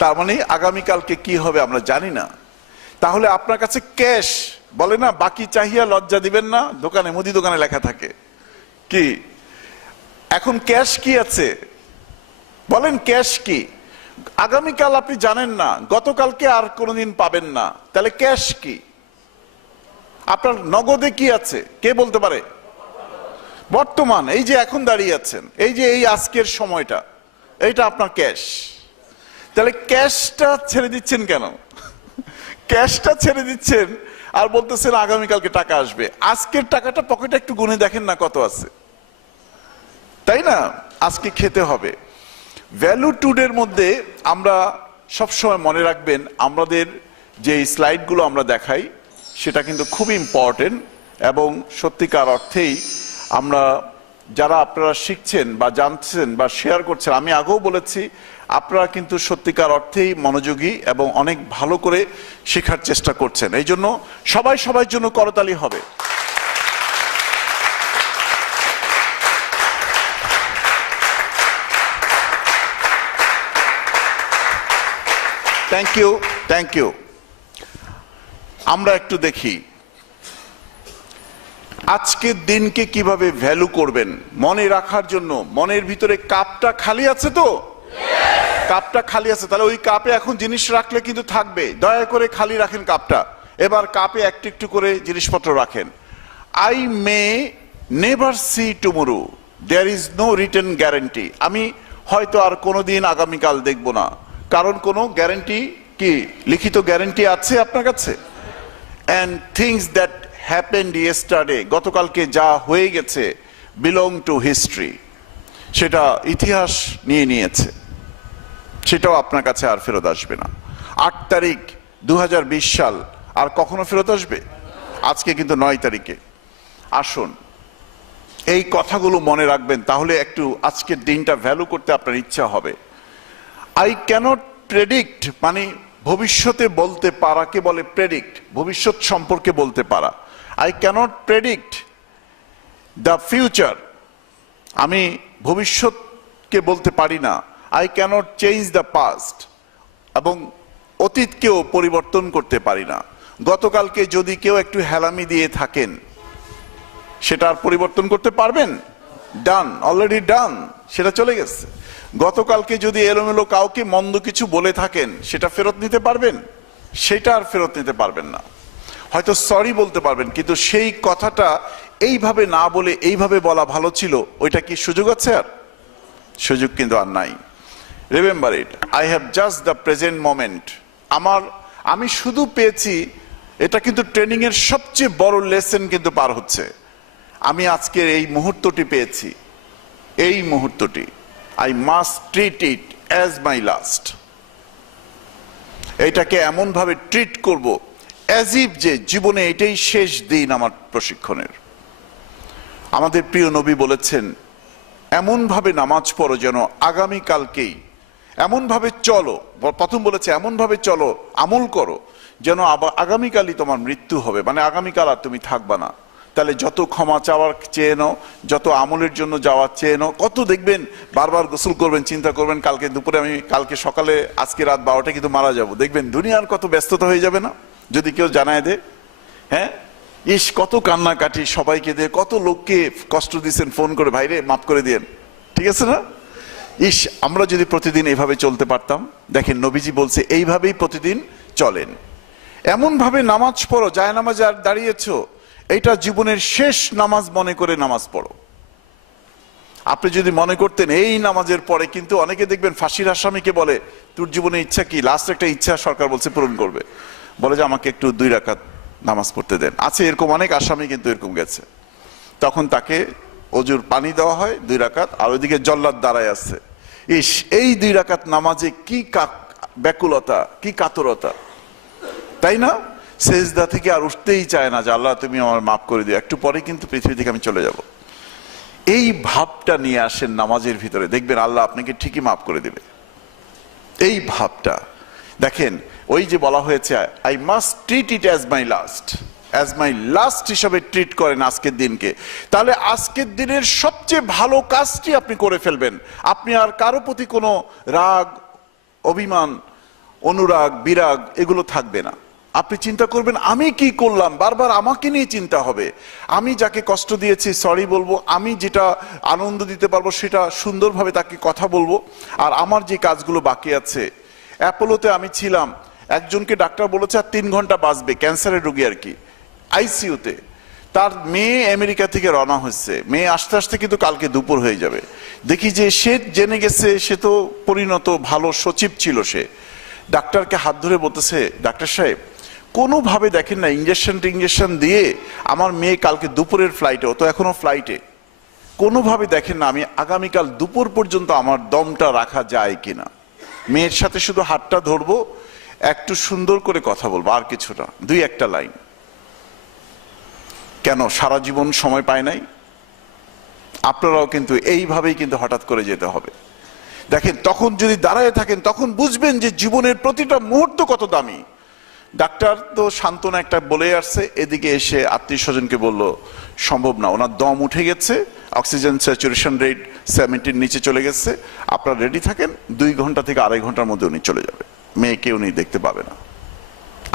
তার মানে আগামীকালকে কি হবে আমরা জানি না। তাহলে আপনার কাছে ক্যাশ, বলে না বাকি চাহিয়া লজ্জা দিবেন না, দোকানে মুদি দোকানে লেখা থাকে কি, এখন ক্যাশ কি আছে বলেন, ক্যাশ কি? আগামীকাল আপনি জানেন না, গতকালকে আর কোনোদিন পাবেন না, তাহলে ক্যাশ কি? আপনার নগদে কি আছে কে বলতে পারে? বর্তমান, এই যে এখন দাঁড়িয়ে আছেন, এই যে এই আজকের সময়টা, এইটা আপনার ক্যাশ। তাহলে ক্যাশটা ছেড়ে দিচ্ছেন কেন? ক্যাশটা ছেড়ে দিচ্ছেন আর বলতেছেন আগামীকালকে টাকা আসবে। আজকের টাকাটা পকেটে একটু গুনে দেখেন না কত আছে, তাই না? আজকে খেতে হবে। ভ্যালু টুডের মধ্যে আমরা সবসময় মনে রাখবেন, আমাদের যে স্লাইডগুলো আমরা দেখাই সেটা কিন্তু খুব ইম্পর্টেন্ট, এবং সত্যিকার অর্থেই আমরা যারা আপনারা শিখছেন বা জানছেন বা শেয়ার করছেন, আমি আগেও বলেছি আপনারা কিন্তু সত্যিকার অর্থেই মনোযোগী এবং অনেক ভালো করে শেখার চেষ্টা করছেন। এই জন্য সবাই সবার জন্য করতালি হবে। Thank you, thank you. আমরা একটু দেখি আজকের দিনকে কিভাবে ভ্যালু করবেন। মনে রাখার জন্য মনের ভিতরে কাপটা খালি আছে তো? কাপটা খালি আছে, তাহলে ওই কাপে এখন জিনিস রাখলে কিন্তু থাকবে। দয়া করে খালি রাখেন কাপটা। এবার কাপে একটু একটু করে জিনিসপত্র রাখেন। I may never see tomorrow, there is no written guarantee. আমি হয়তো আর কোনোদিন আগামীকাল দেখব না, কারণ কোনো গ্যারান্টি কি, লিখিত গ্যারান্টি আছে আপনার কাছে? And things that happened yesterday, গতকালকে যা হয়ে গেছে, বিলং টু হিস্ট্রি, সেটা ইতিহাস নিয়ে নিয়েছে, সেটাও আপনার কাছে আর ফেরত আসবে না। 8 তারিখ 2020 সাল আর কখনো ফেরত আসবে? আজকে কিন্তু 9 তারিখে। আসুন এই কথাগুলো মনে রাখবেন, তাহলে একটু আজকের দিনটা ভ্যালু করতে আপনার ইচ্ছা হবে। আই ক্যানট প্রেডিক্ট, মানে ভবিষ্যতে বলতে পারাকে বলে প্রেডিক্ট, ভবিষ্যৎ সম্পর্কে বলতে পারা। I cannot predict the future, আমি ভবিষ্যৎকে বলতে পারি না। I cannot change the past, এবং অতীতকেও পরিবর্তন করতে পারি না। গতকালকে যদি কেউ একটু হেলামি দিয়ে থাকেন, সেটা আর পরিবর্তন করতে পারবেন? ডান, অলরেডি ডান, সেটা চলে গেছে। গতকালকে যদি এলোমেলো কাউকে মন্দ কিছু বলে থাকেন, সেটা ফেরত নিতে পারবেন? সেটা আর ফেরত নিতে পারবেন না। হয়তো সরি বলতে পারবেন, কিন্তু সেই কথাটা এইভাবে না বলে এইভাবে বলা ভালো ছিল, ওইটা কি সুযোগ আছে? আর সুযোগ কিন্তু আর নাই। Remember it, I have just the present moment. আমি শুধু পেয়েছি, এটা কিন্তু ট্রেনিং এর সবচেয়ে বড় লেসন কিন্তু পার হচ্ছে। আমি আজকের এই মুহূর্তটি পেয়েছি, এই মুহূর্তটি I must treat it as my last. এটাকে এমন ভাবে ট্রিট করব অ্যাজ ইফ যে জীবনে এটাই শেষ দিন আমার প্রশিক্ষণের। আমাদের প্রিয় নবী বলেছেন, এমন ভাবে নামাজ পড়ো যেন আগামীকালকেই, এমন ভাবে চলো, প্রথম বলেছে এমন ভাবে চলো, আমল করো যেন আগামীকালই তোমার মৃত্যু হবে, মানে আগামীকাল আর তুমি থাকবা না। তাহলে যত ক্ষমা চাওয়ার চেয়ে নাও, যত আমলের জন্য যাওয়ার চেয়ে নাও। কত দেখবেন বারবার গোসল করবেন, চিন্তা করবেন কালকে দুপুরে আমি, কালকে সকালে, আজকে রাত 12টায় কিন্তু মারা যাব। দেখবেন দুনিয়ার কত ব্যস্ততা হয়ে যাবে না যদি কেউ জানায় দে। হ্যাঁ, ইস কত কান্নাকাটি, সবাইকে দিয়ে কত লোককে কষ্ট দিচ্ছেন, ফোন করে ভাইরে মাফ করে দিয়েন, ঠিক আছে না? ইস, আমরা যদি প্রতিদিন এইভাবে চলতে পারতাম। দেখেন নবীজি বলছে এইভাবেই প্রতিদিন চলেন। এমন ভাবে নামাজ পড়ো, যায় নামাজে আর দাঁড়িয়েছো, এইটা জীবনের শেষ নামাজ মনে করে নামাজ পড়ো। আপনি যদি মনে করতেন এই নামাজের পরে, কিন্তু অনেকে দেখবেন ফাঁসির আসামিকে বলে, তোর জীবনে ইচ্ছা কি? লাস্ট একটা ইচ্ছা সরকার বলছে পূরণ করবে, বলে যে আমাকে একটু 2 রাকাত নামাজ পড়তে দেন। আছে এরকম অনেক আসামি কিন্তু এরকম গেছে। তখন তাকে অজুর পানি দেওয়া হয় 2 রাকাত, আর ওইদিকে জল্লাদ দাঁড়ায় আছে। ইস, এই 2 রাকাত নামাজে কি ব্যাকুলতা, কি কাতরতা, তাই না? সেজদা থেকে আর উঠতেই চায় না যে আল্লাহ তুমি আমার মাফ করে দিও, একটু পরে কিন্তু পৃথিবী থেকে আমি চলে যাব। এই ভাবটা নিয়ে আসেন নামাজের ভিতরে, দেখবেন আল্লাহ আপনাকে ঠিকই মাফ করে দিবে। এই ভাবটা দেখেন, ওই যে বলা হয়েছে I must treat it as my last, as my last হিসাবে ট্রিট করেন আজকের দিনকে। তাহলে আজকের দিনের সবচেয়ে ভালো কাজটি আপনি করে ফেলবেন। আপনি আর কারো প্রতি কোনো রাগ, অভিমান অনুরাগ বিরাগ এগুলো থাকবে না। আপনি চিন্তা করবেন আমি কি করলাম, বারবার আমাকে নিয়ে চিন্তা হবে। আমি যাকে কষ্ট দিয়েছি সরি বলবো, আমি যেটা আনন্দ দিতে পারবো সেটা সুন্দরভাবে তাকে কথা বলবো। আর আমার যে কাজগুলো বাকি আছে, অ্যাপোলোতে আমি ছিলাম, একজনকে ডাক্তার বলেছে আর 3 ঘন্টা বাঁচবে, ক্যান্সারের রোগী আর কি, আইসিইউতে। তার মেয়ে আমেরিকা থেকে রওনা হয়েছে, মেয়ে আসতে আসতে কিন্তু কালকে দুপুর হয়ে যাবে। দেখি যে সে জেনে গেছে, সে তো পরিণত ভালো সচিব ছিল, সে ডাক্তারকে হাত ধরে বলতেছে, ডাক্তার সাহেব কোনোভাবে দেখেন না ইঞ্জেকশন দিয়ে আমার মেয়ে কালকে দুপুরের ফ্লাইটে, ও তো এখনো ফ্লাইটে, কোনোভাবে দেখেন না আমি আগামীকাল দুপুর পর্যন্ত আমার দমটা রাখা যায় কিনা। মেয়ের সাথে শুধু হাতটা ধরবো, একটু সুন্দর করে কথা বলবো, আর কিছু না, 2-1টা লাইন। কেন সারা জীবন সময় পায় নাই? আপনারাও কিন্তু এইভাবেই কিন্তু হঠাৎ করে যেতে হবে। দেখেন তখন যদি দাঁড়ায় থাকেন তখন বুঝবেন যে জীবনের প্রতিটা মুহূর্ত কত দামি। ডাক্তার তো সান্ত্বনা একটা বলে আসছে, এদিকে এসে আত্মীয় স্বজনকে বলল সম্ভব না, ওনার দম উঠে গেছে, অক্সিজেন স্যাচুরেশন রেট 70-র নিচে চলে গেছে, আপনারা রেডি থাকেন, 2 ঘন্টা থেকে 2.5 ঘন্টার মধ্যে উনি চলে যাবে, মেয়েকে উনি দেখতে পাবে না।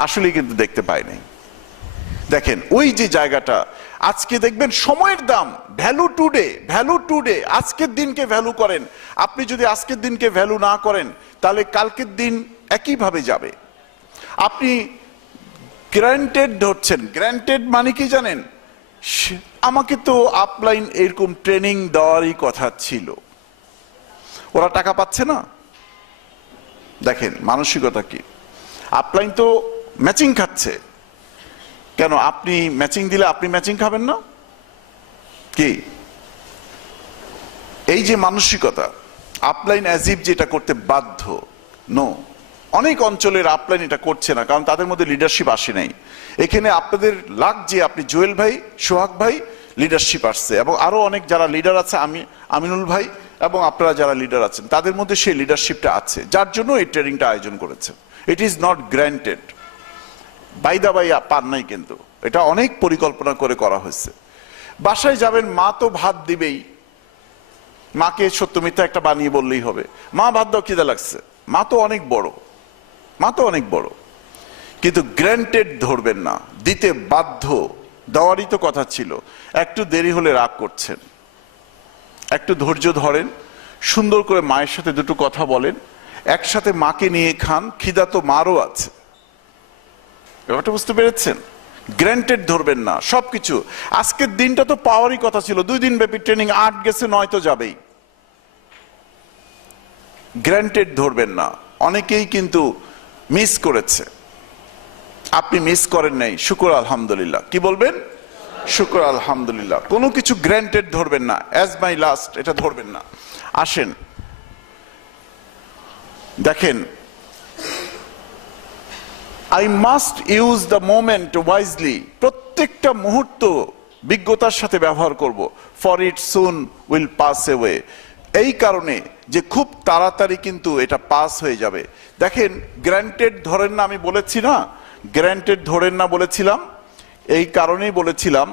আসলে কিন্তু দেখতে পায় নাই। দেখেন ওই যে জায়গাটা, আজকে দেখবেন সময়ের দাম, ভ্যালু টুডে, আজকের দিনকে ভ্যালু করেন। আপনি যদি আজকের দিনকে ভ্যালু না করেন তাহলে কালকের দিন একইভাবে যাবে। আপনি গ্র্যান্টেড ধরছেন, গ্র্যান্টেড মানে কি জানেন? আমাকে তো আপলাইন এরকম ট্রেনিং দেওয়ারই কথা ছিল, ওরা টাকা পাচ্ছে না। দেখেন মানসিকতা কি, আপলাইন তো ম্যাচিং খাচ্ছে, কেন আপনি ম্যাচিং দিলে আপনি ম্যাচিং খাবেন না কি? এই যে মানসিকতা, আপলাইন অ্যাজিভ যেটা করতে বাধ্য, নো, অনেক অঞ্চলের আপলাইন এটা করছে না, কারণ তাদের মধ্যে লিডারশিপ আসে নাই। এখানে আপনাদের লাগ যে আপনি জুয়েল ভাই, সোহাগ ভাই লিডারশিপ আসছে, এবং আরো অনেক যারা লিডার আছে, আমিনুল ভাই এবং আপনারা যারা লিডার আছেন, তাদের মধ্যে সেই লিডারশিপটা আছে, যার জন্য এই ট্রেনিংটা আয়োজন করেছে। ইট ইজ নট গ্র্যান্টেড, বাইদা বাই পান নাই, কিন্তু এটা অনেক পরিকল্পনা করে করা হয়েছে। বাসায় যাবেন, মা তো ভাত দিবেই, মাকে সত্য মিথ্যা একটা বানিয়ে বললেই হবে, মা ভাত দাও খিদে লাগছে, মা তো অনেক বড়, কিন্তু গ্র্যান্টেড ধরবেন না, দিতে বাধ্য, দেওয়ারই তো কথা ছিল। একটু দেরি হলে রাগ করছেন, একটু ধৈর্য ধরেন, সুন্দর করে মায়ের সাথে দুটো কথা বলেন, একসাথে মাকে নিয়ে খান, খিদা তো মারও আছে। ব্যাপারটা বুঝতে পেরেছেন? গ্র্যান্টেড ধরবেন না সবকিছু। আজকের দিনটা তো পাওয়ারই কথা ছিল, 2 দিন ব্যাপী ট্রেনিং, 8 গেছে 9 তো যাবেই। গ্র্যান্টেড ধরবেন না, অনেকেই কিন্তু মিস করেছে, আপনি মিস করেন নাই, শুকর আলহামদুলিল্লাহ। কি বলবেন? শুকর আলহামদুলিল্লাহ। কোনো কিছু গ্র্যান্টেড ধরবেন না, অ্যাজ মাই লাস্ট এটা ধরবেন না। আসেন দেখেন, I must use the moment wisely, প্রত্যেকটা মুহূর্ত বিজ্ঞতার সাথে ব্যবহার করব, for it soon will pass away, এই কারণে যে খুব তাড়াতাড়ি কিন্তু এটা পাস হয়ে যাবে। দেখেন গ্র্যান্টেড ধরেন না, আমি বলেছি না গ্র্যান্টেড ধরেন না বলেছিলাম, এই কারণেই বলেছিলাম।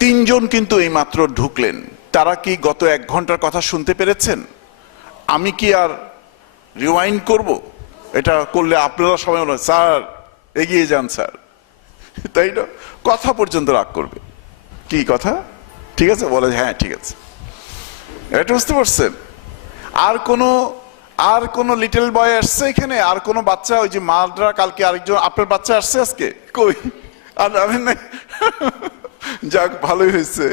3 জন কিন্তু এই মাত্র ঢুকলেন, তারা কি গত 1 ঘন্টার কথা শুনতে পেরেছেন? আমি কি আর রিওয়াইন্ড করব? এটা করলে আপনারা সবাই বলবেন স্যার এগিয়ে যান স্যার, তাই না? কথা পর্যন্ত রাগ করবে, কি কথা ঠিক আছে বলে, হ্যাঁ ঠিক আছে, এটা বুঝতে পারছেন? আর কোন লিটল বয় আসছে এখানে? আর কোন বাচ্চা, ওই যে মালরা কালকে আরেকজন আপনার বাচ্চা আসছে আজকে কই? আর আমি নাই, যাক ভালোই হয়েছে।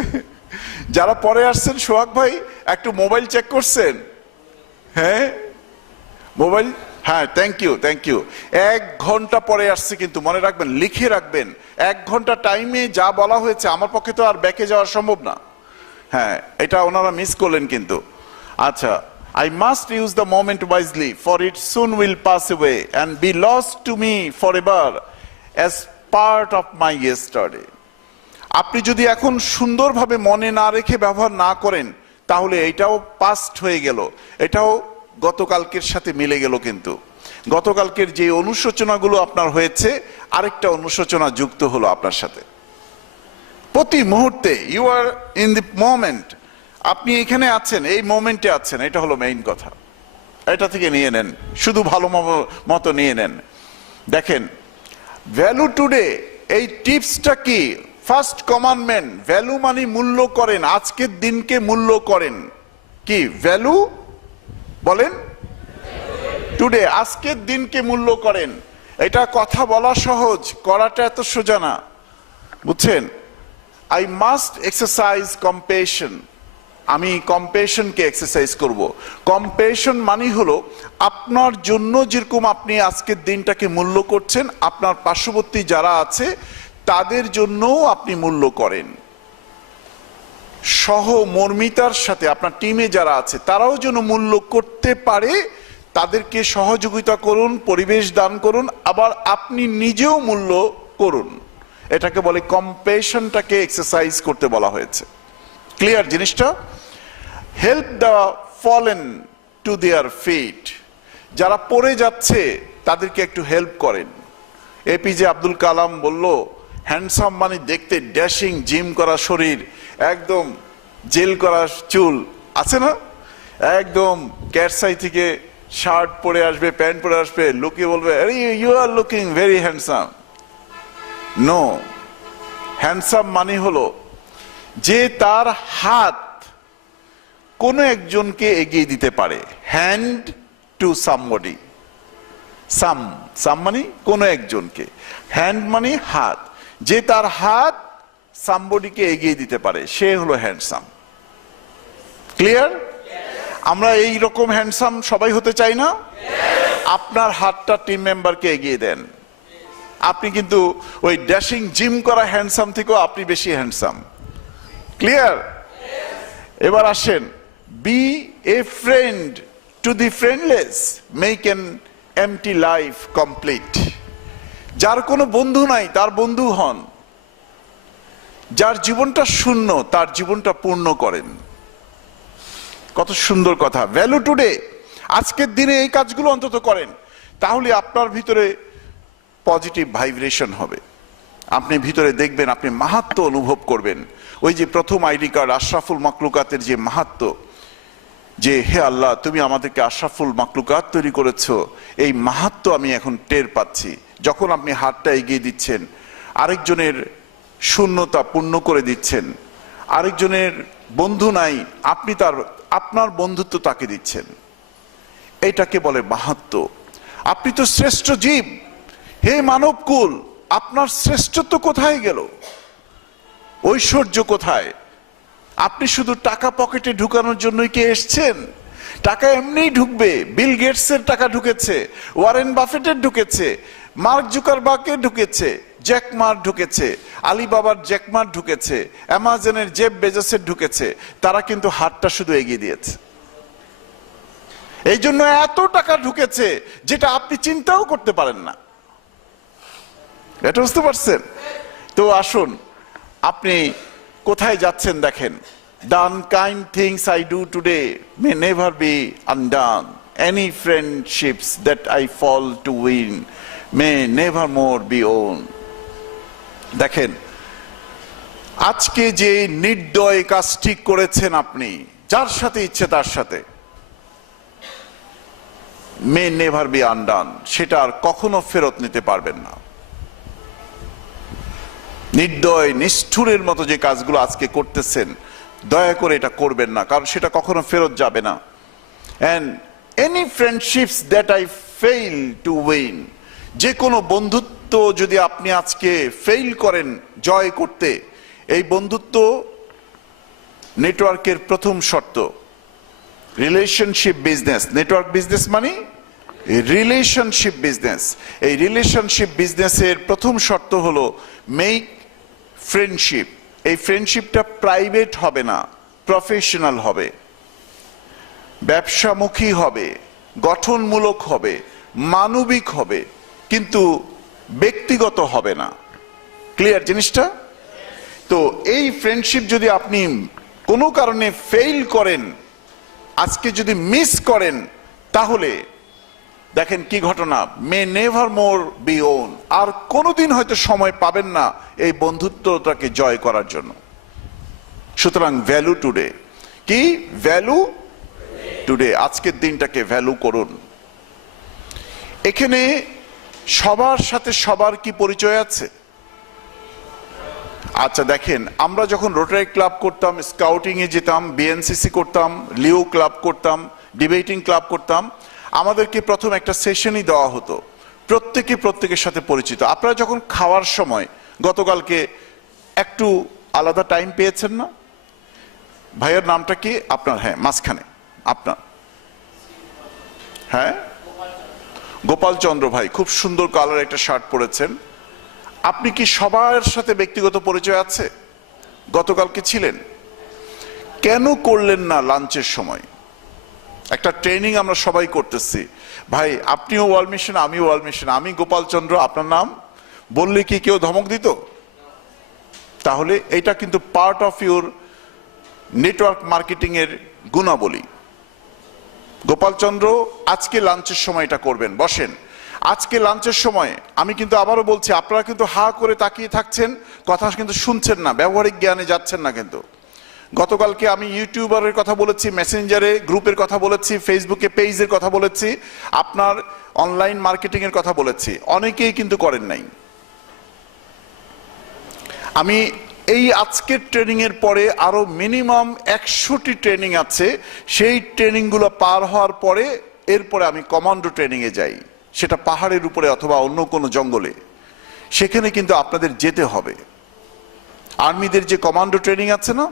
যারা পরে আসছেন, সোহাগ ভাই একটু মোবাইল চেক করছেন? হ্যাঁ মোবাইল, হ্যাঁ থ্যাংক ইউ 1 ঘন্টা পরে আসছে, কিন্তু মনে রাখবেন, লিখে রাখবেন, 1 ঘন্টা টাইমে যা বলা হয়েছে, আমার পক্ষে তো আর ব্যাকে যাওয়া সম্ভব না। হ্যাঁ এটা ওনারা মিস করলেন কিন্তু। আচ্ছা, I must use the moment wisely, for it soon will pass away and be lost to me forever as part of my yesterday. আপনি যদি এখন সুন্দরভাবে মনে না রেখে ব্যবহার না করেন, তাহলে এটাও পাস্ট হয়ে গেল, এটাও গতকালকের সাথে মিলে গেল। কিন্তু গতকালকের যে অনুশোচনাগুলো আপনার হয়েছে, আরেকটা অনুশোচনা যুক্ত হলো আপনার সাথে। প্রতি মুহূর্তে you are in the moment, আপনি এখানে আছেন, এই মোমেন্টে আছেন, এটা হলো মেইন কথা। এটা থেকে নিয়ে নেন, শুধু ভালো মতো নিয়ে নেন। দেখেন ভ্যালু টুডে এই টিপসটা কি? ফার্স্ট কমান্ডমেন্ট, ভ্যালু মানে মূল্য করেন, আজকের দিনকে মূল্য করেন। কি ভ্যালু বলেন? টুডে, আজকের দিনকে মূল্য করেন। এটা কথা বলা সহজ, করাটা এত সোজা না, বুঝছেন? আই মাস্ট এক্সারসাইজ কম্পেশন, আমি কম্পেশনকে এক্সারসাইজ করব। কম্পেশন মানে হলো আপনার জন্য যেরকম আপনি আজকের দিনটাকে মূল্য করছেন, আপনার পার্শ্ববর্তী যারা আছে তাদের জন্যও আপনি মূল্য করেন। সহমর্মিতার সাথে আপনার টিমে যারা আছে তারাও যেন মূল্য করতে পারে, তাদেরকে সহযোগিতা করুন, পরিবেশ দান করুন, আবার আপনি নিজেও মূল্য করুন। এটাকে বলে কম্পেশনটাকে এক্সারসাইজ করতে বলা হয়েছে। ক্লিয়ার জিনিসটা? Help the fallen to their feet, যারা পড়ে যাচ্ছে তাদেরকে একটু হেল্প করেন। এপিজে আব্দুল কালাম বলল, হ্যান্ডসাম মানে দেখতে ড্যাশিং, জিম করা শরীর, একদম জেল করা চুল আছে না, একদম ক্যাটসাই থেকে শার্ট পরে আসবে, প্যান্ট পরে আসবে, লোকে বলবে আরে you are looking very handsome. No, handsome মানে হলো যে তার হাত কোনো একজনকে এগিয়ে দিতে পারে। হ্যান্ড টু সামবডি, সাম মানে কোনো একজনকে, হ্যান্ড মানে হাত, যে তার হাত সামবডিকে এগিয়ে দিতে পারে সে হলো হ্যান্ডসাম। ক্লিয়ার? আমরা এই রকম হ্যান্ডসাম সবাই হতে চাই না? আপনার হাতটা টিম মেম্বারকে এগিয়ে দেন, আপনি কিন্তু ওই ড্যাশিং জিম করা হ্যান্ডসাম থেকেও আপনি বেশি হ্যান্ডসাম। ক্লিয়ার? এবার আসেন, be a friend to the friendless, make an empty life complete. যার কোনো বন্ধু নাই তার বন্ধু হন, যার জীবনটা শূন্য তার জীবনটা পূর্ণ করেন। কত সুন্দর কথা। ভ্যালু টুডে, আজকের দিনে এই কাজগুলো অন্তত করেন, তাহলে আপনার ভিতরে পজিটিভ ভাইব্রেশন হবে। আপনি ভিতরে দেখবেন, আপনি মাহাত্ম্য অনুভব করবেন। ওই যে প্রথম আইডি কার্ড আশরাফুল মাকলুকাতের যে মাহাত্ম্য, যে হে আল্লাহ তুমি আমাদেরকে আশরাফুল মাকলুকাত তৈরি করেছো, এই মাহাত্ম্য আমি এখন টের পাচ্ছি। যখন আপনি হাতটা এগিয়ে দিচ্ছেন, আরেকজনের শূন্যতা পূর্ণ করে দিচ্ছেন, আরেকজনের বন্ধু নাই, আপনি আপনার বন্ধুত্ব তাকে দিচ্ছেন, এটাকে বলে মাহাত্ম্য। আপনি তো শ্রেষ্ঠ জীব, হে মানবকুল, আপনার শ্রেষ্ঠত্ব কোথায় গেল? ঐশ্বর্য কোথায়? আপনি শুধু টাকা পকেটে ঢুকানোর জন্যই কি এসছেন? টাকা এমনিই ঢুকবে। বিল গেটসের টাকা ঢুকেছে, ওয়ারেন বাফেটের ঢুকেছে, মার্ক জুকারবার্গের ঢুকেছে, জ্যাক মা ঢুকেছে, আলিবাবার জ্যাক মা ঢুকেছে, অ্যামাজনের জেফ বেজোসের ঢুকেছে। তারা কিন্তু হাতটা শুধু এগিয়ে দিয়েছে। এই জন্য এত টাকা ঢুকেছে যেটা আপনি চিন্তাও করতে পারেন না। এটা বুঝতে পারছেন? তো আসুন, আপনি কোথায় যাচ্ছেন দেখেন। The unkind things I do today may never be undone. Any friendships that I fall to win may never more be own. দেখেন, আজকে যে নির্দয় কাজটি করেছেন আপনি, যার সাথে ইচ্ছে তার সাথে, may never be undone, সেটা আর কখনো ফেরত নিতে পারবেন না। নির্দয় নিষ্ঠুরের মতো যে কাজগুলো আজকে করতেছেন, দয়া করে এটা করবেন না, কারণ সেটা কখনো ফেরত যাবে না। And any friendships that I fail to win, যে কোনো বন্ধুত্ব যদি আপনি আজকে ফেইল করেন জয় করতে, এই বন্ধুত্ব নেটওয়ার্কের প্রথম শর্ত রিলেশনশিপ বিজনেস। নেটওয়ার্ক বিজনেস মানে রিলেশনশিপ বিজনেস। এই রিলেশনশিপ বিজনেসের প্রথম শর্ত হলো মেক ফ্রেন্ডশিপ। এই ফ্রেন্ডশিপটা প্রাইভেট হবে না, প্রফেশনাল হবে, ব্যবসামুখী হবে, গঠনমূলক হবে, মানবিক হবে, কিন্তু ব্যক্তিগত হবে না। ক্লিয়ার জিনিসটা? তো এই ফ্রেন্ডশিপ যদি আপনি কোনো কারণে ফেইল করেন, আজকে যদি মিস করেন, তাহলে দেখেন কি ঘটনা, মে নেভার মোর বি ওন, আর কোনোদিন হয়তো সময় পাবেন না এই বন্ধুত্বটাকে জয় করার জন্য। সুতরাং ভ্যালু টুডে কি? ভ্যালু টুডে, আজকের দিনটাকে ভ্যালু করুন। এখানে সবার সাথে সবার কি পরিচয় আছে? আচ্ছা দেখেন, আমরা যখন রোটারি ক্লাব করতাম, স্কাউটিং এ যেতাম, বিএনসিসি করতাম, লিও ক্লাব করতাম, ডিবেটিং ক্লাব করতাম, আমাদেরকে প্রথম একটা সেশনই দেওয়া হতো, প্রত্যেকের সাথে পরিচিত। আপনারা যখন খাওয়ার সময় গতকালকে একটু আলাদা টাইম পেয়েছেন না? ভাইয়ের নামটা কি আপনার? হ্যাঁ, মাঝখানে আপনার, হ্যাঁ, গোপাল চন্দ্র ভাই, খুব সুন্দর কালার একটা শার্ট পরেছেন। আপনি কি সবার সাথে ব্যক্তিগত পরিচয় আছে? গতকালকে ছিলেন, কেন করলেন না লাঞ্চের সময়? একটা ট্রেনিং আমরা সবাই করতেছি। ভাই আপনিও ওয়ার্ল্ড মিশন, আমিও ওয়ার্ল্ড মিশন, আমি গোপাল চন্দ্র, আপনার নাম বললে কি কেউ ধমক দিত? তাহলে এটা কিন্তু part of your network marketing এর গুণাবলী। গোপাল চন্দ্র, আজকে লাঞ্চের সময় এটা করবেন, বসেন। আজকে লাঞ্চের সময় আমি কিন্তু আবারও বলছি, আপনারা কিন্তু হা করে তাকিয়ে থাকছেন, কথা কিন্তু শুনছেন না, ব্যবহারিক জ্ঞানে যাচ্ছেন না। কিন্তু গতকালকে আমি ইউটিউবারের কথা বলেছি, মেসেঞ্জারে গ্রুপের কথা বলেছি, ফেসবুকে পেজের কথা বলেছি, আপনার অনলাইন মার্কেটিং এর কথা বলেছি, অনেকেই কিন্তু করেন নাই। আমি এই আজকের ট্রেনিং এর পরে আরো মিনিমাম 100টি ট্রেনিং আছে, সেই ট্রেনিং গুলো পার হওয়ার পরে এরপরে আমি কমান্ডো ট্রেনিং এ যাই, সেটা পাহাড়ের উপরে অথবা অন্য কোনো জঙ্গলে। সেখানে কিন্তু আপনাদের যেতে হবে। আর্মিদের যে কমান্ডো ট্রেনিং আছে না,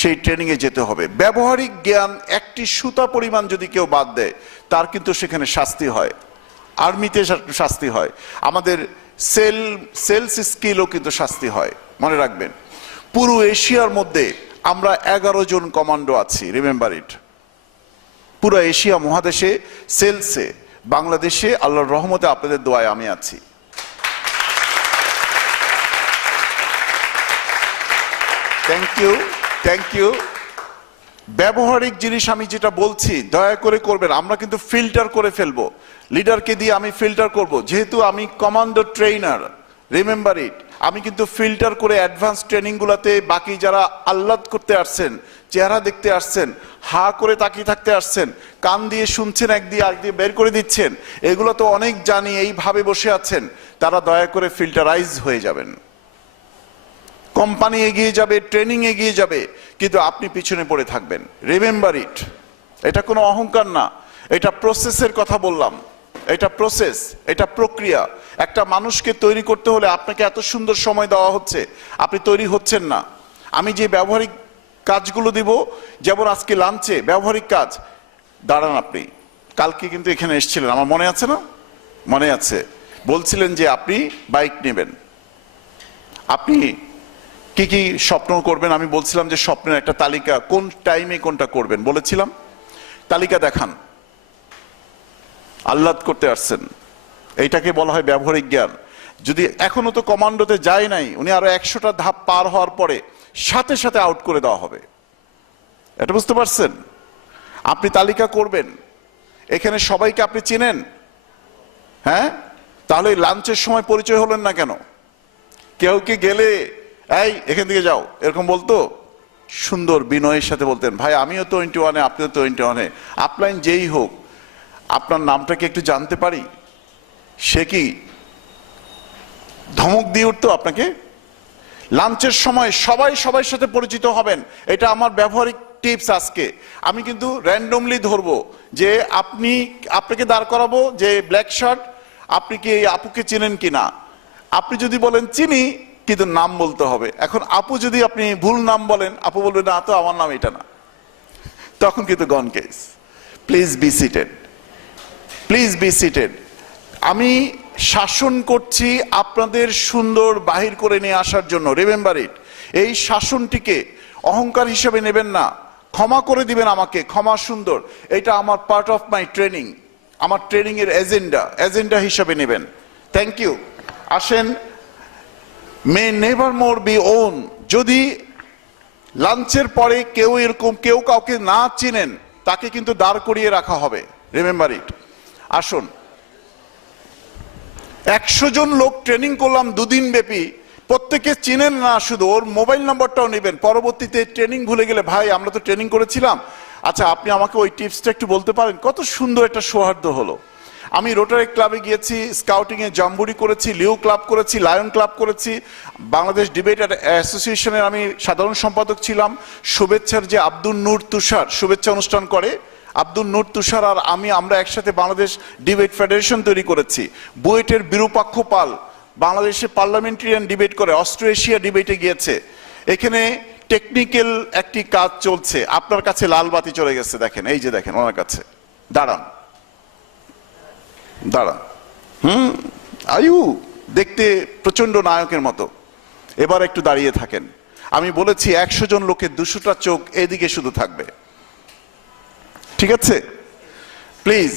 সেই ট্রেনিং এ যেতে হবে। ব্যবহারিক জ্ঞান একটি সুতা পরিমাণ যদি কেউ বাদ দেয়, তার কিন্তু সেখানে শাস্তি হয়। আর্মিতে শাস্তি হয়, আমাদের সেলস স্কিলও কিন্তু শাস্তি হয়। মনে রাখবেন, পুরো এশিয়ার মধ্যে আমরা 11 জন কমান্ডো আছি, রিমেম্বার ইট। পুরো এশিয়া মহাদেশে সেলসে, বাংলাদেশে আল্লাহর রহমতে আপনাদের দোয়ায় আমি আছি। Thank you, thank you. ব্যবহারিক জিনিস আমি যেটা বলছি দয়া করে করবেন। আমরা কিন্তু ফিল্টার করে ফেলবো, লিডারকে দিয়ে আমি ফিল্টার করব, যেহেতু আমি কমান্ডো ট্রেনার, রিমেম্বার ইট। আমি কিন্তু ফিল্টার করে অ্যাডভান্স ট্রেনিং গুলাতে বাকি যারা আহ্লাদ করতে আসছেন, চেহারা দেখতে আসছেন, হা করে তাকিয়ে থাকতে আসছেন, কান দিয়ে শুনছেন, এক দিয়ে বের করে দিচ্ছেন, এগুলো তো অনেক জানি, এইভাবে বসে আছেন, তারা দয়া করে ফিল্টারাইজ হয়ে যাবেন। কোম্পানি এগিয়ে যাবে, ট্রেনিং এগিয়ে যাবে, কিন্তু আপনি পিছনে পড়ে থাকবেন। Remember it. এটা কোনো অহংকার না, এটা প্রসেসের কথা বললাম। এটা প্রসেস, এটা প্রক্রিয়া। একটা মানুষকে তৈরি করতে হলে আপনাকে এত সুন্দর সময় দেওয়া হচ্ছে, আপনি তৈরি হচ্ছেন না। আমি যে ব্যবহারিক কাজগুলো দিব, যেমন আজকে লাঞ্চে ব্যবহারিক কাজ, দাঁড়ান আপনি, কালকে কিন্তু এখানে এসেছিলেন, আমার মনে আছে না? মনে আছে, বলছিলেন যে আপনি বাইক নেবেন, আপনি কি কি স্বপ্ন করবেন। আমি বলছিলাম যে স্বপ্নের একটা তালিকা, কোন টাইমে কোনটা করবেন বলেছিলাম, তালিকা দেখান। আহ্লাদ করতে আসছেন, এইটাকে বলা হয় ব্যবহারিক জ্ঞান। যদি এখনো তো কমান্ডোতে যায় নাই, উনি আরো 100টা ধাপ পার হওয়ার পরে সাথে সাথে আউট করে দেওয়া হবে। এটা বুঝতে পারছেন? আপনি তালিকা করবেন। এখানে সবাইকে আপনি চেনেন, হ্যাঁ? তাহলে লাঞ্চের সময় পরিচয় হলেন না কেন? কেউ কি গেলে এই এখান থেকে যাও এরকম বলতো? সুন্দর বিনয়ের সাথে বলতেন, ভাই আমিও 21-এ, আপনিও 21-এ, আপলাইন যেই হোক, আপনার নামটা কি একটু জানতে পারি? সে কি ধমক দিয়ে উঠতো আপনাকে? লাঞ্চের সময় সবাই সবার সাথে পরিচিত হবেন, এটা আমার ব্যবহারিক টিপস। আজকে আমি কিন্তু র্যান্ডমলি ধরবো যে আপনাকে দাঁড় করাবো যে ব্ল্যাক শার্ট, আপনি কি এই আপুকে চেনেন কিনা। আপনি যদি বলেন চিনি, কিন্তু নাম বলতে হবে। এখন আপু যদি আপনি ভুল নাম বলেন, আপু বলবে না তো আমার নাম এটা না, তখন কিন্তু গন case. Please be seated, please be seated. আমি শাসন করছি আপনাদের সুন্দর বাহির করে নিয়ে আসার জন্য, রিমেম্বার ইট। এই শাসনটিকে অহংকার হিসেবে নেবেন না, ক্ষমা করে দিবেন আমাকে, ক্ষমা সুন্দর, এটা আমার পার্ট অফ মাই ট্রেনিং, আমার ট্রেনিং এর এজেন্ডা হিসেবে নেবেন। Thank you. আসেন, may never more be own. যদি লাঞ্চের পরে কেউ এরকম কেউ কাউকে না চিনেন, তাকে কিন্তু দাঁড় করিয়ে রাখা হবে, রিমেম্বার ইট। আসুন, 100 জন লোক ট্রেনিং করলাম 2 দিন ব্যাপী, প্রত্যেকে চিনেন না, শুধু ওর মোবাইল নাম্বারটাও নেবেন। পরবর্তীতে ট্রেনিং ভুলে গেলে, ভাই আমরা তো ট্রেনিং করেছিলাম, আচ্ছা, আপনি আমাকে ওই টিপসটা একটু বলতে পারেন? কত সুন্দর একটা সৌহার্দ্য হলো। আমি রোটারি ক্লাবে গিয়েছি, স্কাউটিং এ জাম্বুরি করেছি, লিও ক্লাব করেছি, লায়ন ক্লাব করেছি, বাংলাদেশ ডিবেট অ্যাসোসিয়েশনের আমি সাধারণ সম্পাদক ছিলাম। শুভেচ্ছার যে আব্দুল নূর তুষার শুভেচ্ছা অনুষ্ঠান করে, আব্দুল নূর তুষার আর আমরা একসাথে বাংলাদেশ ডিবেট ফেডারেশন তৈরি করেছি। বুয়েটের বিরূপাক্ষ পাল বাংলাদেশে পার্লামেন্টারিয়ান ডিবেট করে, অস্ট্রো এশিয়া ডিবেটে গিয়েছে। এখানে টেকনিক্যাল একটি কাজ চলছে। আপনার কাছে লাল বাতি চলে গেছে, দেখেন, এই যে দেখেন ওনার কাছে। দাঁড়ান দাঁড়ান, আয়ু দেখতে প্রচন্ড নায়কের মতো, এবার একটু দাঁড়িয়ে থাকেন। আমি বলেছি 100 জন লোকের 200টা চোখ এদিকে শুধু থাকবে, ঠিক আছে? প্লিজ,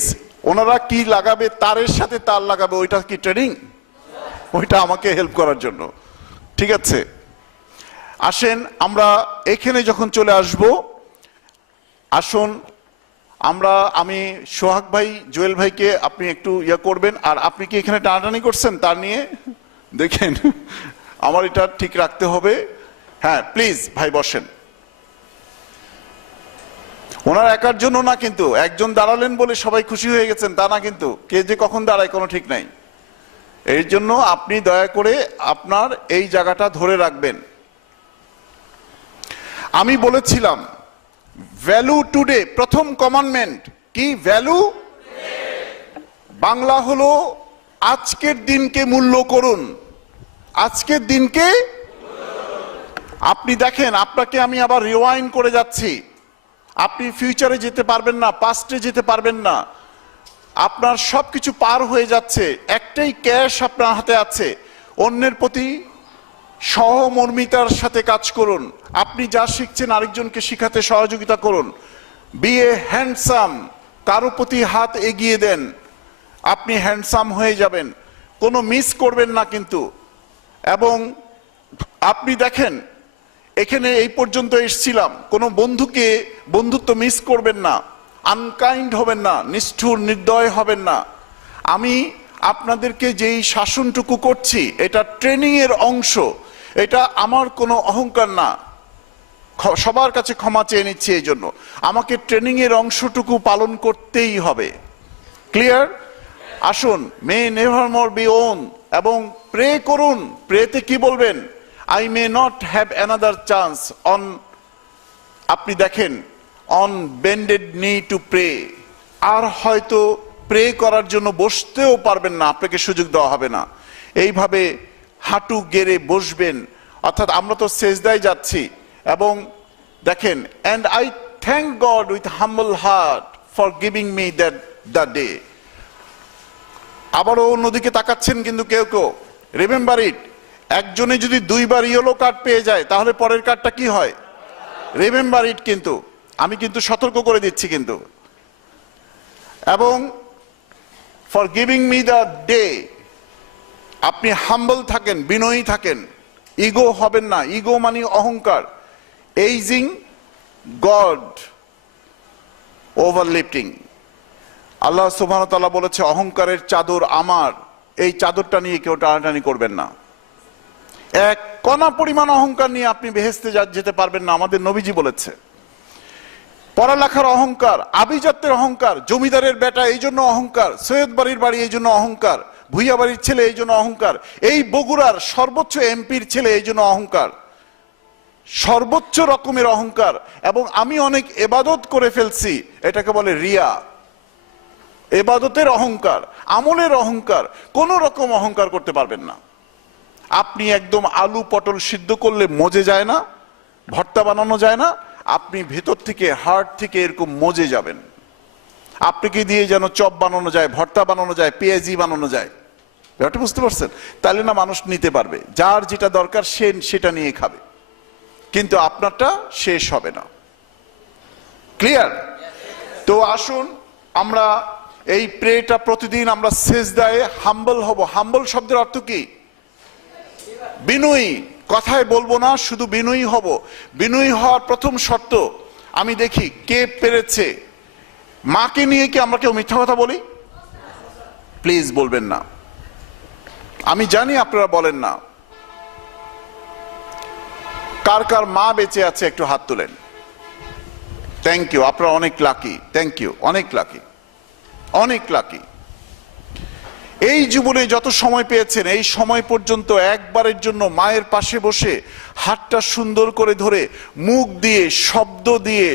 ওনারা কি লাগাবে, তারের সাথে তার লাগাবে, ওইটা কি ট্রেনিং? ওইটা আমাকে হেল্প করার জন্য, ঠিক আছে? আসেন আমরা এখানে যখন চলে আসব, আসুন আমি সোহাগ ভাই, জুয়েল ভাইকে আপনি একটু ইয়া করবেন। আর আপনি কি এখানে টানাটানি করছেন তার নিয়ে? দেখেন, আমার এটা ঠিক রাখতে হবে। হ্যাঁ, প্লিজ ভাই বসেন। ওনার একার জন্য না কিন্তু, একজন দাঁড়ালেন বলে সবাই খুশি হয়ে গেছেন তা না কিন্তু, কে যে কখন দাঁড়ায় কোনো ঠিক নাই। এর জন্য আপনি দয়া করে আপনার এই জায়গাটা ধরে রাখবেন। আমি বলেছিলাম ভ্যালু টুডে, প্রথম কমান্ডমেন্ট কি? ভ্যালু। বাংলা হলো আজকের দিনকে মূল্য করুন। আজকের দিনকে আপনি দেখেন, আপনাকে আমি আবার রিওয়াইন্ড করে যাচ্ছি। আপনি ফিউচারে যেতে পারবেন না, পাস্টে যেতে পারবেন না, আপনার সবকিছু পার হয়ে যাচ্ছে। একটাই ক্যাশ আপনার হাতে আছে, অন্যের প্রতি সহমর্মিতার সাথে কাজ করুন। আপনি যা শিখছেন আরেকজনকে শিখাতে সহযোগিতা করুন। বি এ হ্যান্ডসাম, কারো প্রতি হাত এগিয়ে দেন, আপনি হ্যান্ডসাম হয়ে যাবেন। কোনো মিস করবেন না কিন্তু। এবং আপনি দেখেন, এখানে এই পর্যন্ত এসেছিলাম, কোনো বন্ধুত্ব মিস করবেন না, আনকাইন্ড হবেন না, নিষ্ঠুর নির্দয় হবেন না। আমি আপনাদেরকে যেই শাসনটুকু করছি এটা ট্রেনিং এর অংশ, এটা আমার কোনো অহংকার না। সবার কাছে ক্ষমা চেয়ে নিচ্ছি এই জন্য। আমাকে ট্রেনিং এর অংশটুকু পালন করতেই হবে। ক্লিয়ার? আসুন, মে নেভার মোর বি ওন, এবং প্রে করুন। প্রেতে কি বলবেন? I may not have another chance on, আপনি দেখেন, অন বেন্ডেড নি টু প্রে। আর হয়তো প্রে করার জন্য বসতেও পারবেন না, আপনাকে সুযোগ দেওয়া হবে না। এইভাবে হাঁটু গেড়ে বসবেন, অর্থাৎ আমরা তো সেজদায় যাচ্ছি। এবং দেখেন, and I thank god with humble heart for giving me the day. আবারও অন্যদিকে তাকাচ্ছেন কিন্তু কেউ কেউ। রিমেম্বার ইট, একজনে যদি 2 বার ইয়েলো কার্ড পেয়ে যায় তাহলে পরের কার্ডটা কি হয়? Remember it. কিন্তু আমি কিন্তু সতর্ক করে দিচ্ছি কিন্তু। এবং for giving me the day, আপনি হাম্বল থাকেন, বিনয়ী থাকেন, ইগো হবেন না। ইগো মানে অহংকার। Ageing god ওভারলিফটিং। আল্লাহ সুবহানাহু ওয়া তাআলা বলেছে, অহংকারের চাদর আমার, এই চাদরটা নিয়ে কেউ টানাটানি করবেন না। এক কণা পরিমাণ অহংকার নিয়ে আপনি বেহেশতে যেতে পারবেন না, আমাদের নবীজি বলেছে। পড়ালেখার অহংকার, আভিজাত্যের অহংকার, জমিদারের বেটা এই জন্য অহংকার, সৈয়দ বাড়ির বাড়ি এই জন্য অহংকার, ভুইয়া বাড়ির ছেলে এই জন্য অহংকার, এই বগুড়ার সর্বোচ্চ এমপির ছেলে এই জন্য অহংকার, সর্বোচ্চ রকমের অহংকার। এবং আমি অনেক এবাদত করে ফেলছি, এটাকে বলে রিয়া। এবাদতের অহংকার, আমলের অহংকার, কোন রকম অহংকার করতে পারবেন না। আপনি একদম আলু পটল সিদ্ধ করলে মজে যায় না, ভর্তা বানানো যায় না, আপনি ভেতর থেকে, হার্ট থেকে এরকম মজে যাবেন। আপনাকে দিয়ে যেন চপ বানানো যায়, ভর্তা বানানো যায়, পেঁয়াজি বানানো যায়। ব্যাপারটা বুঝতে পারছেন? তাহলে না মানুষ নিতে পারবে, যার যেটা দরকার সে সেটা নিয়ে খাবে, কিন্তু আপনারটা শেষ হবে না। ক্লিয়ার? তো আসুন আমরা এই প্রেটা প্রতিদিন আমরা সেজদায়ে হাম্বল হব। হাম্বল শব্দের অর্থ কি? বিনয়ী। কথায় বলবো না, শুধু বিনয়ী হব। বিনয়ী হওয়ার প্রথম শর্ত, আমি দেখি কে পেরেছে। মাকে নিয়ে কি আমরা কেউ মিথ্যা কথা বলি? প্লিজ বলবেন না। আমি জানি আপনারা বলেন না। কার কার মা বেঁচে আছে একটু হাত তুলেন। থ্যাংক ইউ, আপনারা অনেক লাকি, থ্যাংক ইউ, অনেক লাকি, অনেক লাকি। এই জীবনে যত সময় পেয়েছেন এই সময় পর্যন্ত একবারের জন্য মায়ের পাশে বসে হাতটা সুন্দর করে ধরে মুখ দিয়ে শব্দ দিয়ে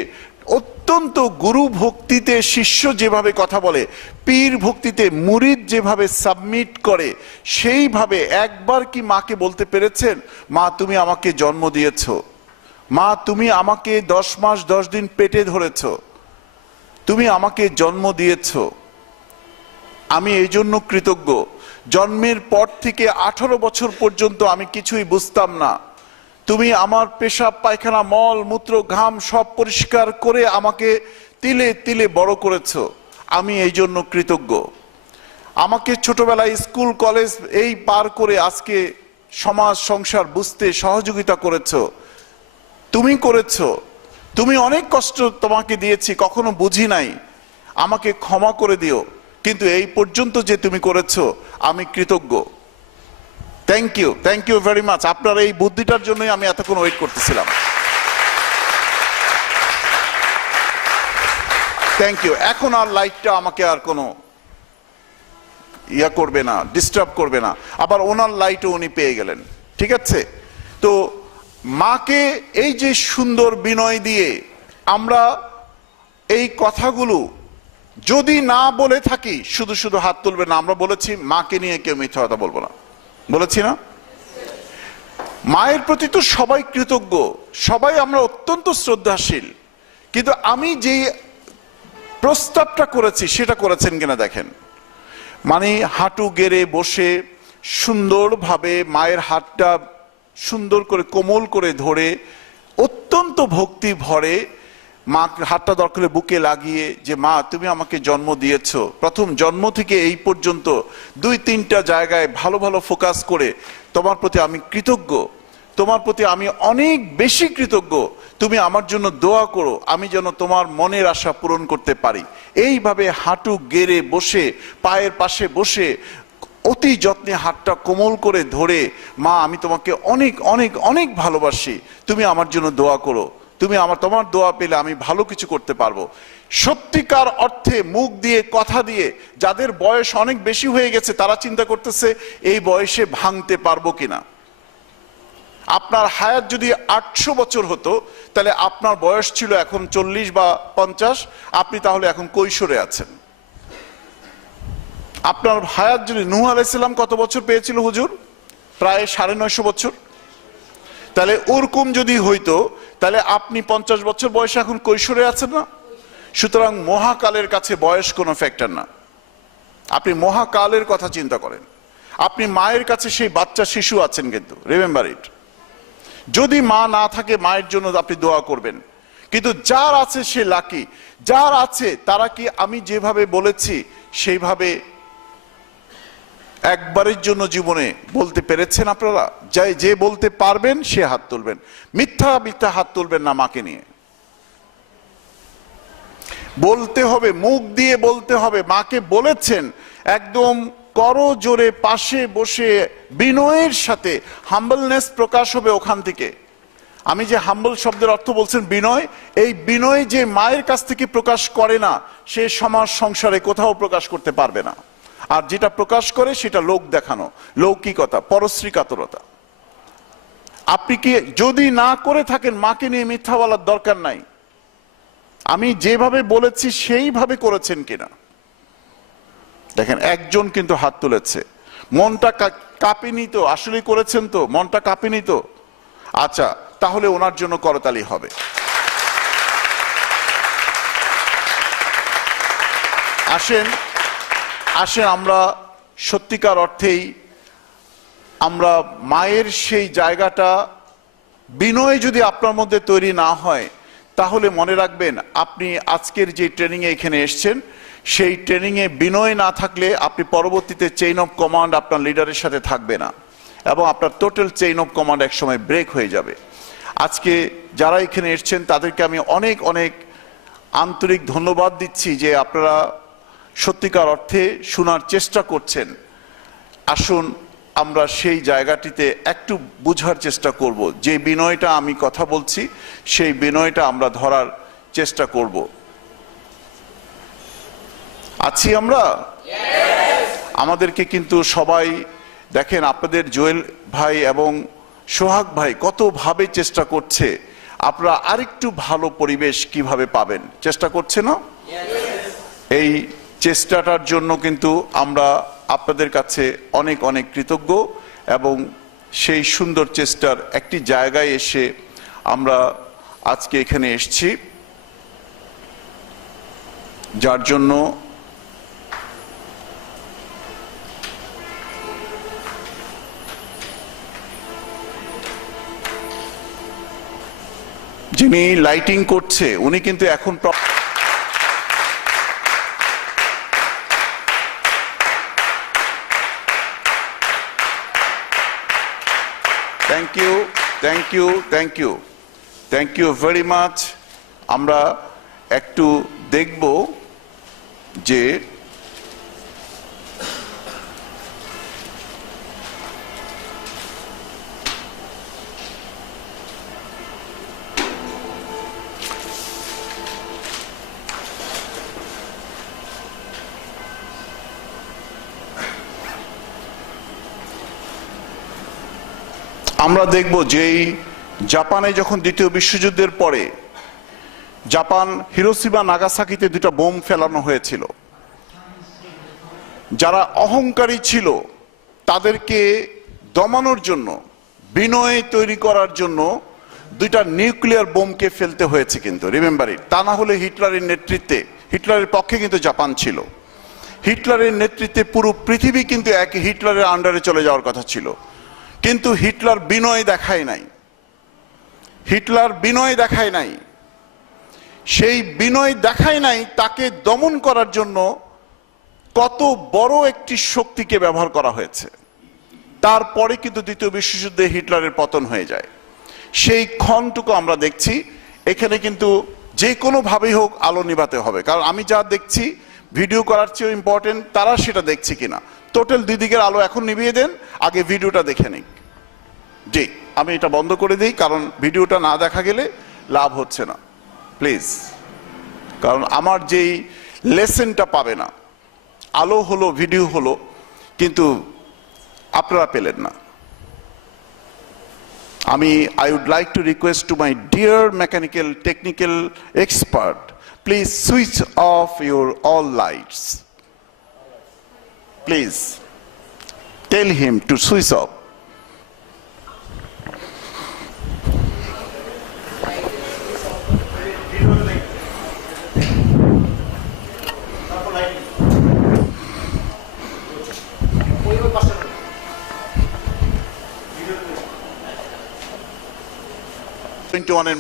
অত্যন্ত গুরু ভক্তিতে শিষ্য যেভাবে কথা বলে, পীর ভক্তিতে মুরিদ যেভাবে সাবমিট করে, সেইভাবে একবার কি মাকে বলতে পেরেছেন, মা তুমি আমাকে জন্ম দিয়েছ, মা তুমি আমাকে 10 মাস 10 দিন পেটে ধরেছ, তুমি আমাকে জন্ম দিয়েছ, আমি এই জন্য কৃতজ্ঞ। জন্মের পর থেকে 18 বছর পর্যন্ত আমি কিছুই বুঝতাম না, তুমি আমার পেশাব পায়খানা মল মূত্র ঘাম সব পরিষ্কার করে আমাকে তিলে তিলে বড় করেছ, আমি এই জন্য কৃতজ্ঞ। আমাকে ছোটবেলায় স্কুল কলেজ এই পার করে আজকে সমাজ সংসার বুঝতে সহযোগিতা করেছ, তুমি করেছ। তুমি অনেক কষ্ট তোমাকে দিয়েছি, কখনো বুঝি নাই, আমাকে ক্ষমা করে দিও, কিন্তু এই পর্যন্ত যে তুমি করেছ আমি কৃতজ্ঞ। Thank you very much. আপনার এই বুদ্ধিটার জন্যই আমি এতক্ষণ ওয়েট করতেছিলাম। Thank you. এখন আর লাইটটা আমাকে আর কোনো ইয়া করবে না, ডিস্টার্ব করবে না। আবার ওনার লাইটও উনি পেয়ে গেলেন, ঠিক আছে। তো মাকে এই যে সুন্দর বিনয় দিয়ে আমরা এই কথাগুলো যদি না বলে থাকি, শুধু শুধু হাত তুলবে না। আমরা বলেছি মাকে নিয়ে কেউ মিথ্যা কথা বলবো না, বলেছি না? মায়ের প্রতি তো সবাই কৃতজ্ঞ, সবাই আমরা অত্যন্ত শ্রদ্ধাশীল, কিন্তু আমি যে প্রস্তাবটা করেছি সেটা করেছেন কিনা দেখেন। মানে হাঁটু গেড়ে বসে সুন্দরভাবে মায়ের হাতটা সুন্দর করে কোমল করে ধরে অত্যন্ত ভক্তি ভরে মা হাতটা দরকারে বুকে লাগিয়ে, যে মা তুমি আমাকে জন্ম দিয়েছ, প্রথম জন্ম থেকে এই পর্যন্ত 2-3টা জায়গায় ভালো ভালো ফোকাস করে তোমার প্রতি আমি কৃতজ্ঞ, তোমার প্রতি আমি অনেক বেশি কৃতজ্ঞ, তুমি আমার জন্য দোয়া করো আমি যেন তোমার মনের আশা পূরণ করতে পারি। এইভাবে হাঁটু গেড়ে বসে পায়ের পাশে বসে অতি যত্নে হাতটা কোমল করে ধরে, মা আমি তোমাকে অনেক অনেক অনেক ভালোবাসি, তুমি আমার জন্য দোয়া করো, তুমি তোমার দোয়া পেলে আমি ভালো কিছু করতে পারবো। সত্যিকার অর্থে মুখ দিয়ে কথা দিয়ে, যাদের বয়স অনেক বেশি হয়ে গেছে তারা চিন্তা করতেছে এই বয়সে ভাঙতে পারবো কিনা। আপনার হায়াত যদি 800 বছর হতো তাহলে আপনার বয়স ছিল এখন 40 বা 50, আপনি তাহলে এখন কৈশোরে আছেন। আপনার হায়াত যদি নূহ আলাইহিস সালাম কত বছর পেয়েছিল হুজুর? প্রায় 950 বছর। তাহলে ওরকম যদি হইতো তাহলে আপনি 50 বছর বয়সে এখন কৈশোরে আছেন না। সুতরাং মহাকালের কাছে বয়স কোনো ফ্যাক্টর না। আপনি মহাকালের কথা চিন্তা করেন, আপনি মায়ের কাছে সেই বাচ্চা শিশু আছেন, কিন্তু রিমেম্বার ইট। যদি মা না থাকে মায়ের জন্য আপনি দোয়া করবেন, কিন্তু যার আছে সে লাকি। যার আছে তারা কি আমি যেভাবে বলেছি সেইভাবে একবারের জন্য জীবনে বলতে পেরেছেন আপনারা? যে বলতে পারবেন সে হাত তুলবেন, মিথ্যা মিথ্যা হাত তুলবেন না। মাকে নিয়ে বলতে হবে, মুখ দিয়ে বলতে হবে। মাকে বলেছেন একদম করজোরে পাশে বসে বিনয়ের সাথে, হাম্বলনেস প্রকাশ হবে ওখান থেকে। আমি যে হাম্বল শব্দের অর্থ বলছেন বিনয়, এই বিনয় যে মায়ের কাছ থেকে প্রকাশ করে না সে সমাজ সংসারে কোথাও প্রকাশ করতে পারবে না। আর যেটা প্রকাশ করে সেটা লোক দেখানো, লৌকিকতা, পরশ্রী কাতরতা। আপনি কি যদি না করে থাকেন মাকে নিয়ে মিথ্যা বলার দরকার নাই। আমি যেভাবে বলেছি সেইভাবে করেছেন কিনা দেখেন। একজন কিন্তু হাত তুলেছে, মনটা কাঁপেনি তো? আসলে করেছেন তো? মনটা কাঁপেনি তো? আচ্ছা, তাহলে ওনার জন্য করতালি হবে। আসেন আসেন আমরা সত্যিকার অর্থেই আমরা মায়ের সেই জায়গাটা, বিনয় যদি আপনার মধ্যে তৈরি না হয় তাহলে মনে রাখবেন আপনি আজকের যে ট্রেনিং এ এখানে এসেছেন সেই ট্রেনিং এ বিনয় না থাকলে আপনি পরবর্তীতে চেইন অফ কমান্ড আপনার লিডারের সাথে থাকবে না, এবং আপনার টোটাল চেইন অফ কমান্ড একসময় ব্রেক হয়ে যাবে। আজকে যারা এখানে এসেছেন তাদেরকে আমি অনেক অনেক আন্তরিক ধন্যবাদ দিচ্ছি যে আপনারা সত্যিকার অর্থে শোনার চেষ্টা করছেন। আসুন আমরা সেই জায়গাটিতে একটু বুঝার চেষ্টা করব, যে বিনয়টা আমি কথা বলছি সেই বিনয়টা আমরা ধরার চেষ্টা করব। আছি আমরা? আমাদেরকে কিন্তু সবাই দেখেন, আপনাদের জুয়েল ভাই এবং সোহাগ ভাই কত ভাবে চেষ্টা করছে। আপনারা আরেকটু ভালো পরিবেশ কিভাবে পাবেন চেষ্টা করছে না? এই চেষ্টাটার জন্য কিন্তু আমরা আপনাদের কাছে অনেক অনেক কৃতজ্ঞ, এবং সেই সুন্দর চেষ্টার একটি জায়গায় এসে আমরা আজকে এখানে এসেছি, যার জন্য যিনি লাইটিং করছে উনি কিন্তু এখন thank you, thank you, thank you, thank you very much. আমরা একটু দেখব যে আমরা দেখব যেই জাপানে যখন দ্বিতীয় বিশ্বযুদ্ধের পরে জাপান হিরোশিমা নাগাসাকিতে দুটো বোম ফেলানো হয়েছিল, যারা অহংকারী ছিল তাদেরকে দমানোর জন্য, বিনয় তৈরি করার জন্য দুইটা নিউক্লিয়ার বোমকে ফেলতে হয়েছে কিন্তু, রিমেম্বার ইট। তা না হলে হিটলারের নেতৃত্বে, হিটলারের পক্ষে কিন্তু জাপান ছিল, হিটলারের নেতৃত্বে পুরো পৃথিবী কিন্তু এক হিটলারের আন্ডারে চলে যাওয়ার কথা ছিল। কিন্তু হিটলার বিনয় দেখায় নাই, হিটলার বিনয় দেখায় নাই। সেই বিনয় দেখায় নাই, তাকে দমন করার জন্য কত বড় একটি শক্তিকে ব্যবহার করা হয়েছে। তারপরে কিন্তু দ্বিতীয় বিশ্বযুদ্ধে হিটলারের পতন হয়ে যায়। সেই ক্ষণটুকু আমরা দেখছি এখানে, কিন্তু যে কোনো ভাবেই হোক আলো নিভাতে হবে, কারণ আমি যা দেখছি ভিডিও করার চেয়ে ইম্পর্টেন্ট তারা সেটা দেখছে কিনা। টোটাল দুই দিকের আলো এখন নিভিয়ে দেন, আগে ভিডিওটা দেখে নিন। জি, আমি এটা বন্ধ করে দিই, কারণ ভিডিওটা না দেখা গেলে লাভ হচ্ছে না, প্লিজ। কারণ আমার যেই লেসেনটা পাবে না, আলো হলো, ভিডিও হলো, কিন্তু আপনারা পেলেন না। I would like to request to my dear mechanical technical expert, please switch off your all lights. Please tell him to switch off.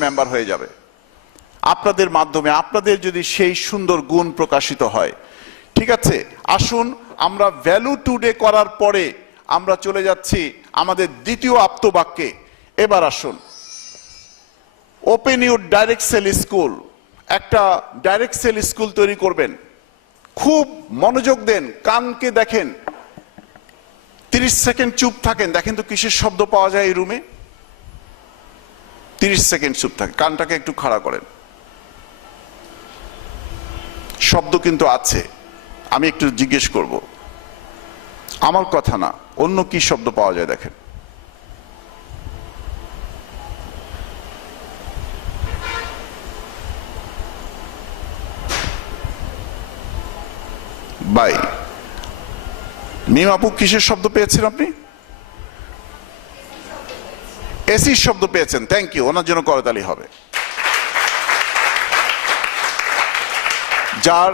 Member হয়ে যাবে আপনাদের মাধ্যমে, আপনাদের যদি সেই সুন্দর গুণ প্রকাশিত হয়। ঠিক আছে, আসুন আমরা ভ্যালু টুডে করার পরে আমরা চলে যাচ্ছি আমাদের দ্বিতীয় আপ্তবাক্যে। এবার আসুন, open your direct sell school. একটা ডাইরেক্ট সেল স্কুল তৈরি করবেন, খুব মনোযোগ দেন, কানকে দেখেন, 30 সেকেন্ড চুপ থাকেন, দেখেন তো কিসের শব্দ পাওয়া যায় এই রুমে। 30 সেকেন্ড চুপ থাকে, কানটাকে একটু খাড়া করেন। শব্দ কিন্তু আছে, আমি একটু জিজ্ঞেস করব, আমার কথা না, অন্য কি শব্দ পাওয়া যায় দেখেন। বাই মিম আপু, কিসের শব্দ পেয়েছেন আপনি? এসির শব্দ পেয়েছেন, থ্যাংক ইউ, ওনার জন্য করতালি হবে। যার